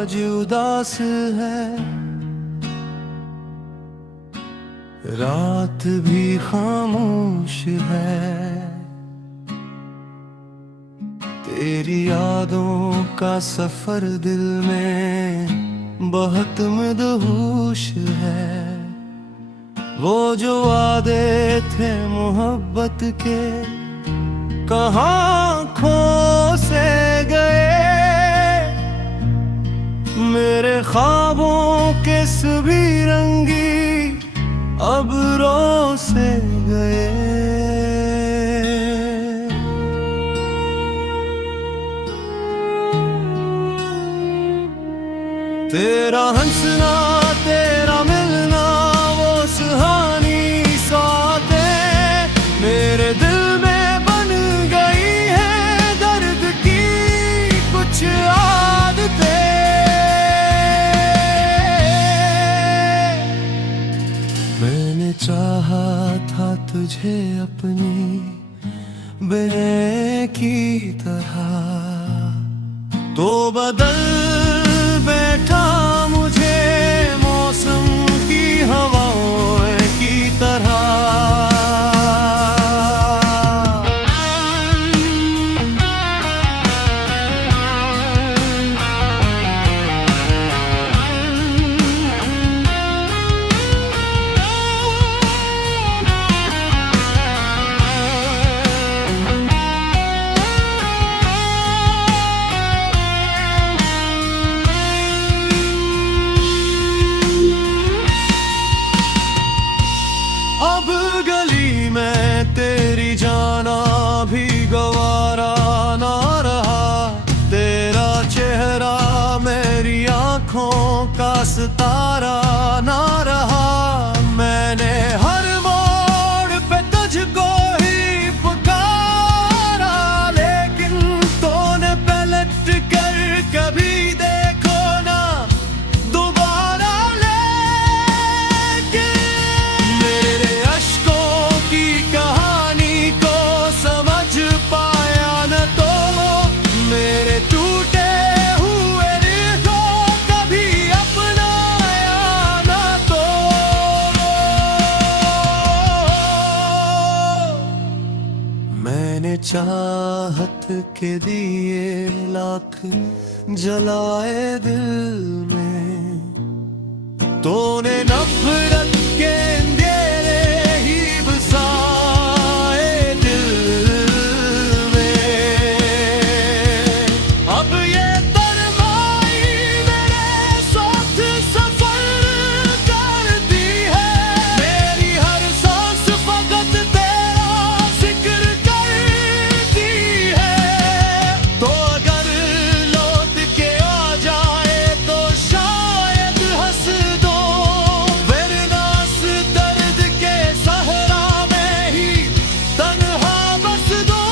आज उदास है, रात भी खामोश है। तेरी यादों का सफर दिल में बहुत मदहोश है। वो जो वादे थे मोहब्बत के कहाँ खो से गए। मेरे ख्वाबों के सभी रंगी अब रो से गए। तेरा हंसना तेरा मिलना वो सुहानी सौतें मेरे दिल में बन गई है दर्द की कुछ आदतें। मैंने चाहा था तुझे अपनी बेटे की तरह, तो बदल बैठा मुझे मौसम की हवाओं की तरह। अब गली में तेरी जाना भी गवारा ना रहा। तेरा चेहरा मेरी आंखों का सितारा ना रहा। मैंने हर मोड़ पे तुझको ही पुकारा, लेकिन तूने पलट कर कभी देखो ना दोबारा। लेकिन मेरे अश्कों की कहानी को समझ पाया न तो मेरे टूटे हुए रिश्तों कभी अपनाया न तो। मैंने चाहत के दिए लाख जलाए दिल में, तूने नफरत के अंधेरे ही बसाए दिल में। अब ये तरमाई मेरे साथ सफर करती है। मेरी हर सांस फकत तेरा जिक्र करती है। तो अगर लौट के आ जाए तो शायद हंस दो, वरना इस दर्द के सहरा में ही तन्हा बस दो।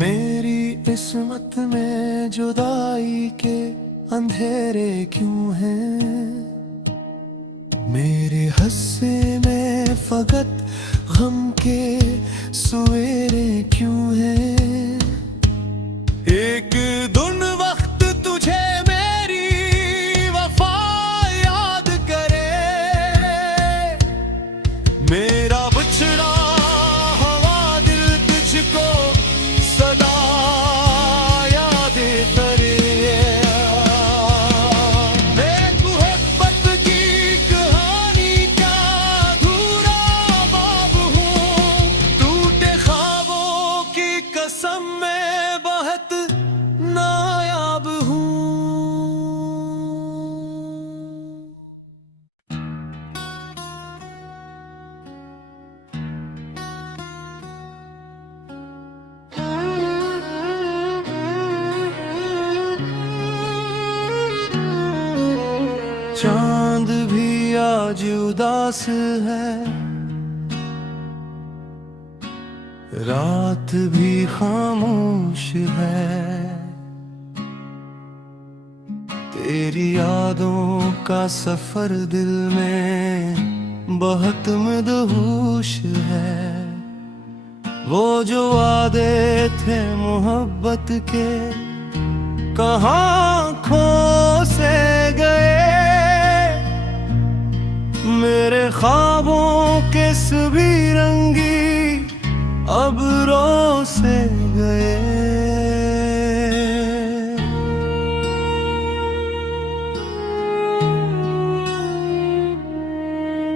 मेरी किस्मत में जुदाई के अंधेरे क्यों हैं। मेरे हस्से में फकत गम के सवेरे क्यों हैं। एक दिन वक्त तुझे मेरी वफा याद करे। मेरा बिछड़ा हवा दिल तुझको सदा याद करे। एक मोहब्बत की कहानी का अधूरा बाब हूँ। टूटे ख्वाबों की कसम में बहुत नायाब हूँ। चांद भी आज उदास है, रात भी खामोश है। तेरी यादों का सफर दिल में बहुत मदहोश है। वो जो वादे थे मोहब्बत के कहाँ खो से गए। मेरे ख्वाबों के सभी रंगी अब रो से गए।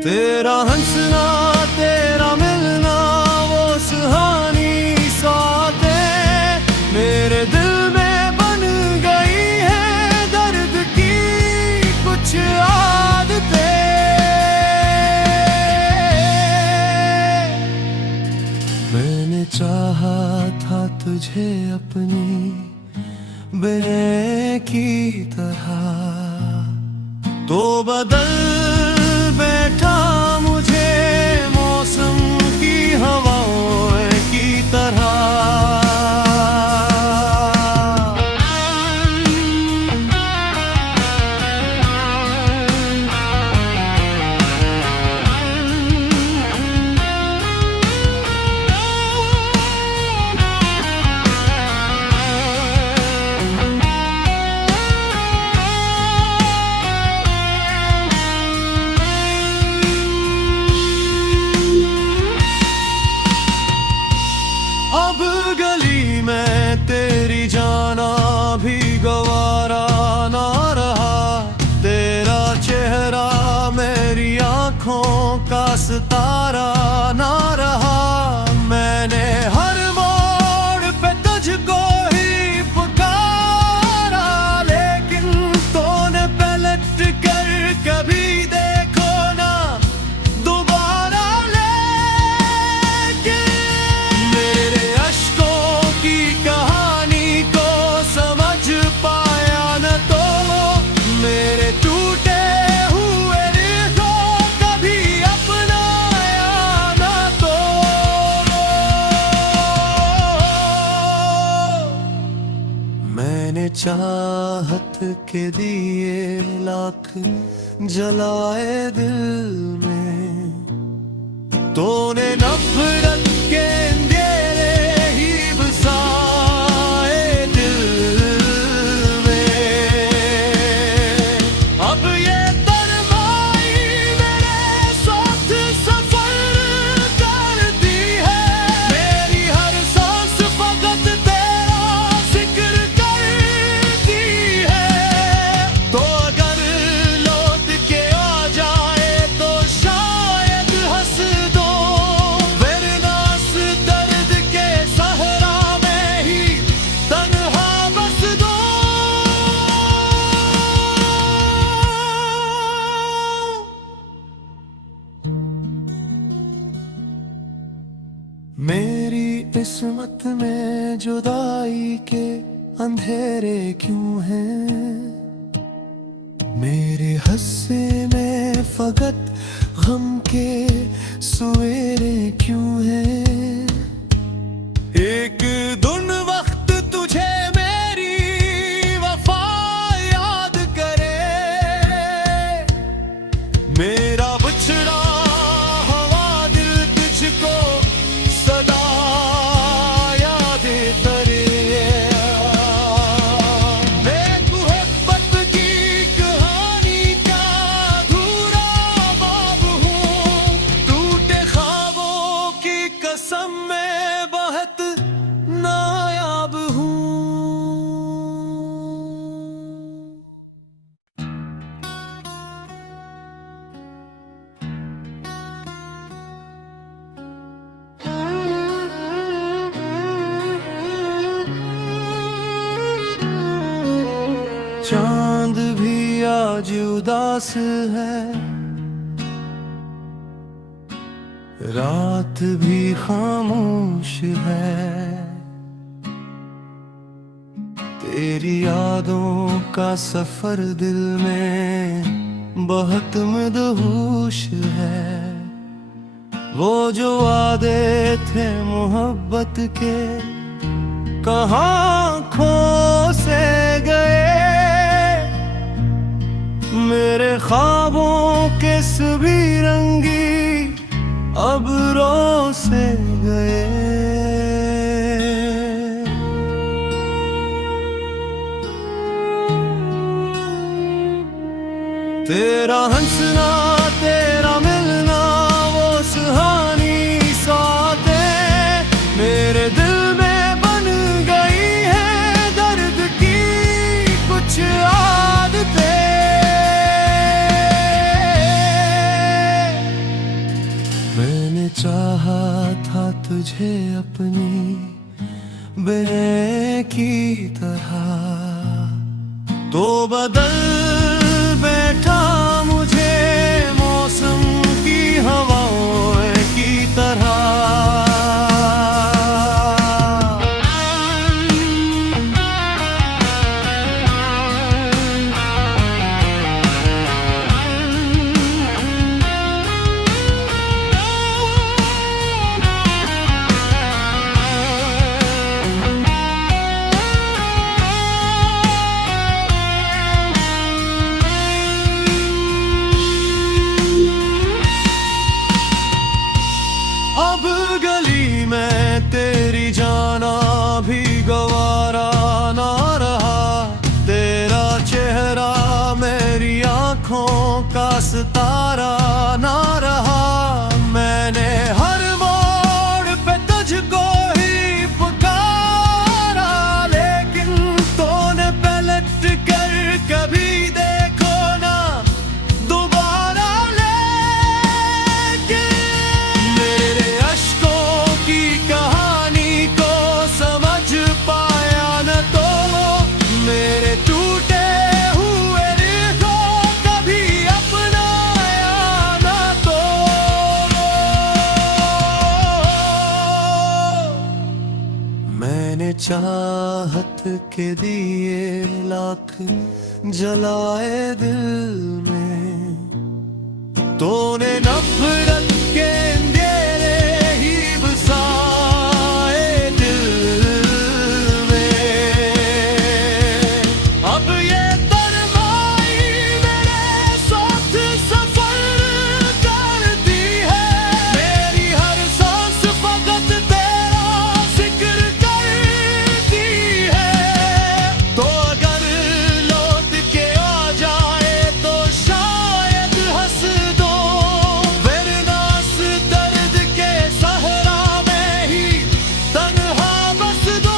तेरा हंसना तेरा मिलना वो सुहानी सौतें मेरे दिल में बन गई है दर्द की कुछ आदतें। मैंने चाहा था तुझे अपनी बिन की तरह, तो बदल बैठा मुझे मौसम की हवाओं की तरह। अब गली में तेरी जाना भी गवारा ना रहा। तेरा चेहरा मेरी आंखों का सितारा ना रहा। मैंने हर मोड़ पे तुझको ही पुकारा, लेकिन तूने पलट कर कभी देखो ना दोबारा। कहानी को समझ पाया न तो मेरे टूटे हुए रिश्तों कभी अपनाया न तो। मैंने चाहत के दिए लाख जलाए दिल में, तूने नफरत के अंधेरे ही बसाए दिल में। अब ये तरमाई मेरे साथ सफर करती है। मेरी हर सांस फकत तेरा जिक्र करती है। तो अगर लौट के आ जाए तो शायद हंस दो, वरना इस दर्द के सहरा में ही तन्हा बस दो। मेरी किस्मत में जुदाई के अंधेरे क्यों हैं। मेरे हस्से में फकत गम के सवेरे क्यों हैं। एक दिन वक्त तुझे मेरी वफा याद करे। मेरा बिछड़ा हुआ दिल तुझको सदा याद करे। मैं मोहब्बत की कहानी का अधूरा बाब हूँ। टूटे ख्वाबों की कसम में बहुत नायाब हूँ। चांद भी आज उदास है, रात भी खामोश है। तेरी यादों का सफर दिल में बहुत मदहोश है। वो जो वादे थे मोहब्बत के कहाँ खो से गए। मेरे ख्वाबों के सभी रंगी अब रो से गए। तेरा हंसना तेरा मिलना वो सुहानी सातें मेरे दिल में बन गई है दर्द की कुछ आदतें। मैंने चाहा था तुझे अपनी बहन की तरह, तो बदल बैठा मुझे मौसम की हवाओं की तरह। अब गली में तेरी जाना भी गवारा ना रहा, तेरा चेहरा मेरी आंखों का सितारा ना रहा। मैंने हर मोड़ पे तुझको ही पुकारा, लेकिन तूने पलट कर कभी देखो ना दोबारा। मैंने चाहत के दिए लाख जलाए दिल में, तूने नफरत के अंधेरे ही बसाए दिल में। अब ये तरमाई मेरे साथ सफर करती है, मेरी हर सांस फकत तेरा जिक्र करती है। तो अगर लौट के आ जाए तो शायद हंस दो, वरना इस दर्द के सहरा में ही तन्हा बस दो।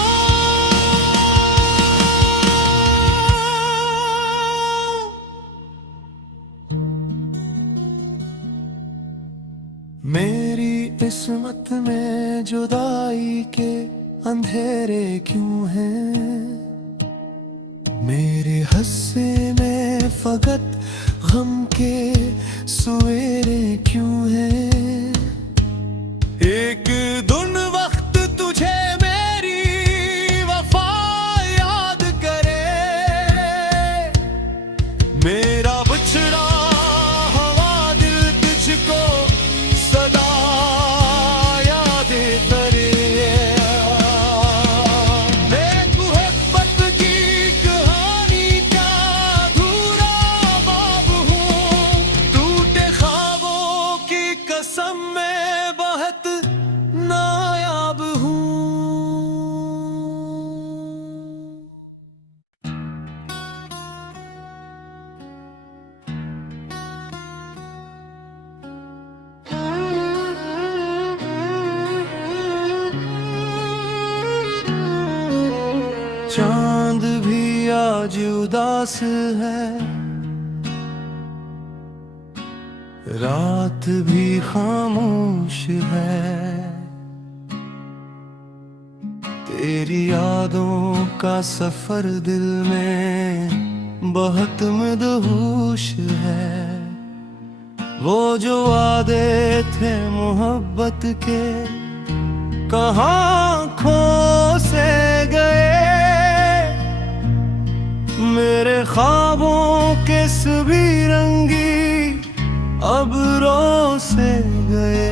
मेरी किस्मत में जुदाई के अंधेरे क्यों हैं, मेरे हस्से में फकत गम के सवेरे क्यों हैं। एक दिन वक्त तुझे मेरी वफा याद करे, मेरा बिछड़ा हवा दिल तुझको सदा याद करे। मैं मोहब्बत की कहानी का अधूरा बाब हूँ, टूटे ख्वाबों की कसम में बहुत नायाब हूँ। चांद भी आज उदास है, रात भी खामोश है, तेरी यादों का सफर दिल में बहुत मदहोश है। वो जो वादे थे मोहब्बत के कहाँ खो से गए, मेरे ख्वाबों के सभी रंगी अब रो से गए।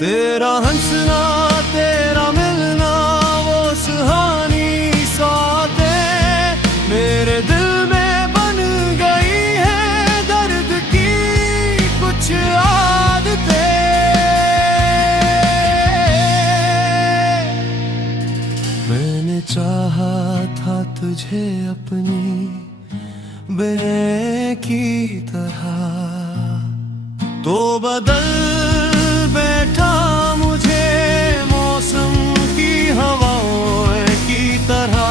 तेरा हंसना तेरा तुझे अपनी बेने की तरह, तो बदल बैठा मुझे मौसम की हवाओं की तरह।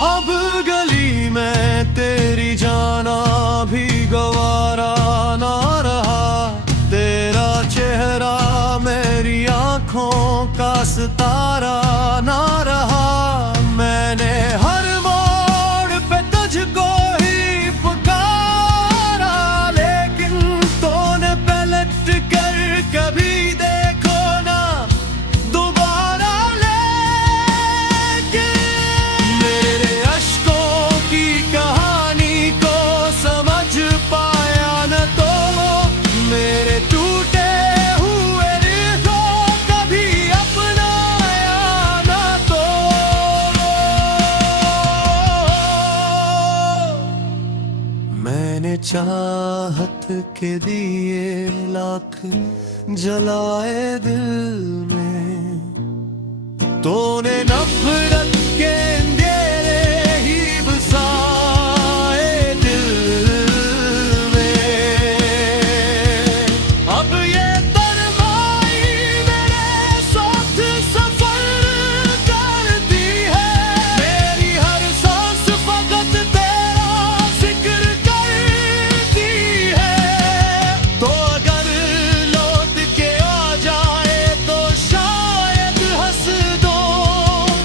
अब गली में तेरी जाना भी गवारा ना रहा, तेरा चेहरा मेरी आंखों का सितारा ना रहा। मैंने हर मोड़ पे तुझको ही पुकारा, लेकिन तूने पलट कर कभी देखो ना दोबारा। लेकिन मेरे अश्कों की कहानी को समझ पाया न, तो मेरे टूटे हुए रिश्तों कभी अपनाया न। तो मैंने चाहत के दिए लाख जलाए दिल में, तूने नफरत के अंधेरे ही बसाए दिल में। अब ये तरमाई मेरे साथ सफर करती है, मेरी हर सांस फकत तेरा जिक्र करती है। तो अगर लौट के आ जाए तो शायद हंस दो,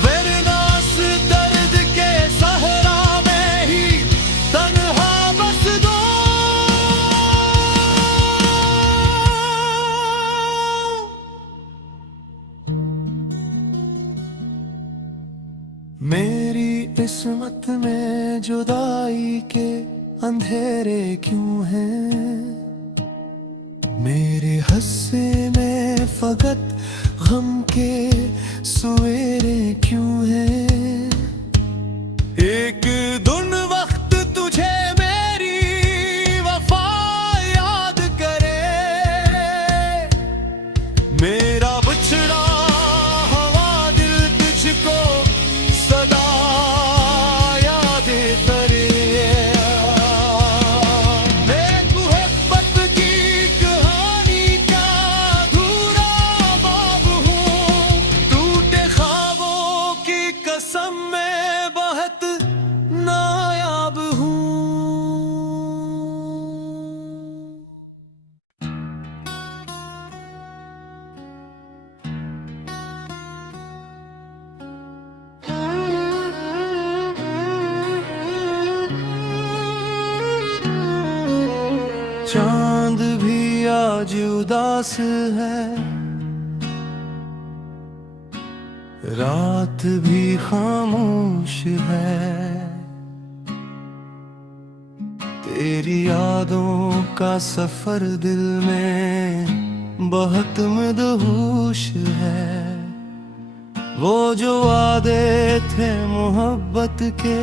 वरना इस दर्द के सहरा में ही तन्हा बस दो। मेरी किस्मत में जुदाई के अंधेरे क्यों हैं, मेरे हस्से में फकत गम के सवेरे क्यों हैं। एक दिन वक्त तुझे मेरी वफा याद करे, मेरा बिछड़ा हुआ दिल तुझको सदा याद करे। मैं मोहब्बत की कहानी का अधूरा बाब हूँ, टूटे ख्वाबों की कसम में बहुत नायाब हूँ। चांद भी आज उदास है, रात भी खामोश है, तेरी यादों का सफर दिल में बहुत मदहोश है। वो जो वादे थे मोहब्बत के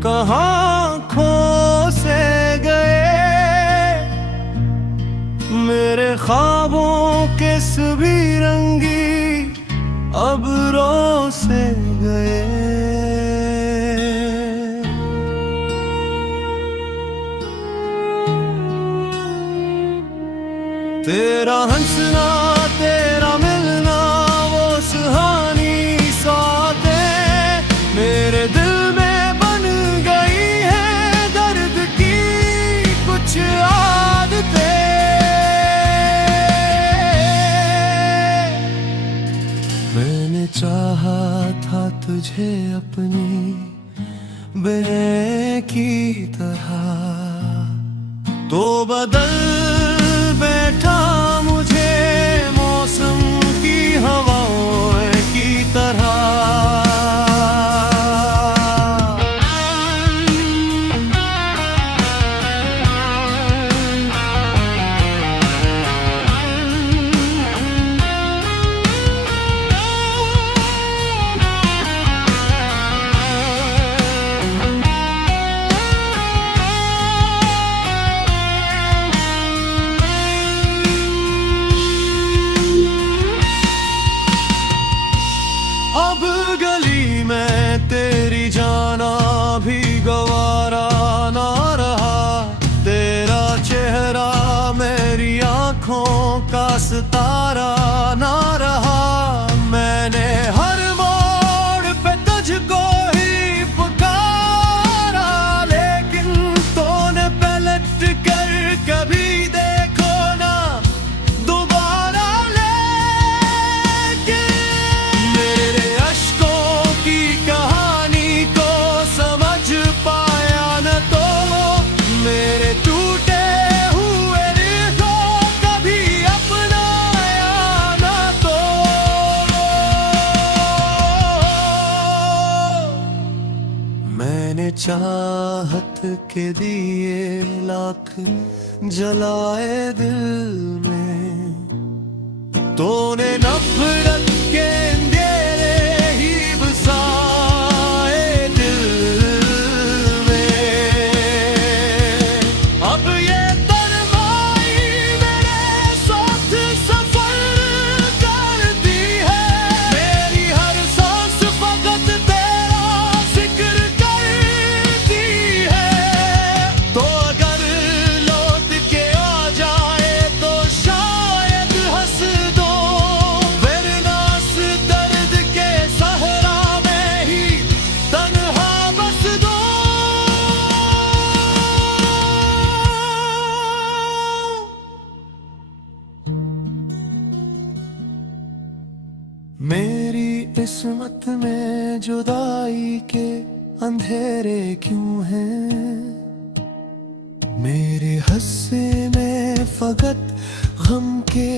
कहाँ खो से गए, मेरे ख्वाबों के सभी रंगी अब रो से गए। तेरा हंसना तेरा मिलना वो सुहानी सौतें मेरे दिल में बन गई है दर्द की कुछ आदतें। मैंने चाहा था तुझे अपनी बेने की तरह, तो बदल बैठा मुझे मौसम की हवाओं की तरह। चाहत के दिए लाख जलाए दिल में, तूने नफरत के अंधेरे ही बसाए दिल में। अब ये तन्हाई मेरे साथ सफर करती है, मेरी हर सांस फकत तेरा जिक्र करती है। तो अगर लौट के आ जाए तो शायद हंस दो, वरना इस दर्द के सहरा में ही तन्हा बस दो। मेरी किस्मत में जुदाई के अंधेरे क्यों हैं, मेरे हस्से में फकत गम के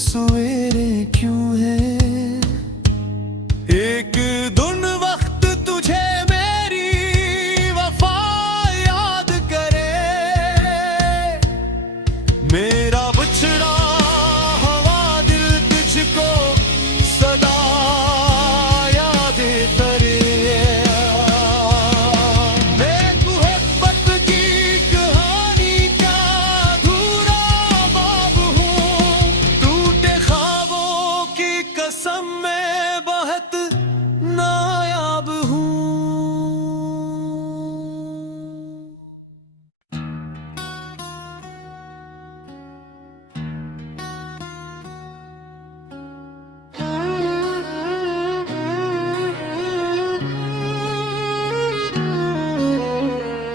सवेरे क्यों हैं। एक दिन वक्त तुझे मेरी वफा याद करे, मेरा बिछड़ा हवा दिल तुझको सदा याद करे। मैं मोहब्बत की कहानी का अधूरा बाब हूँ, टूटे ख्वाबों की कसम में बहुत नायाब हूँ।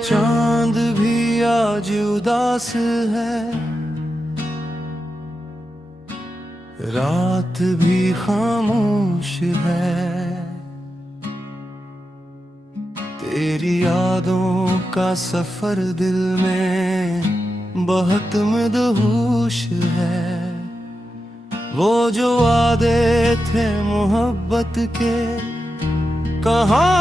चांद भी आज उदास है, रात भी खामोश है, तेरी यादों का सफर दिल में बहुत मदहोश है। वो जो वादे थे मोहब्बत के कहाँ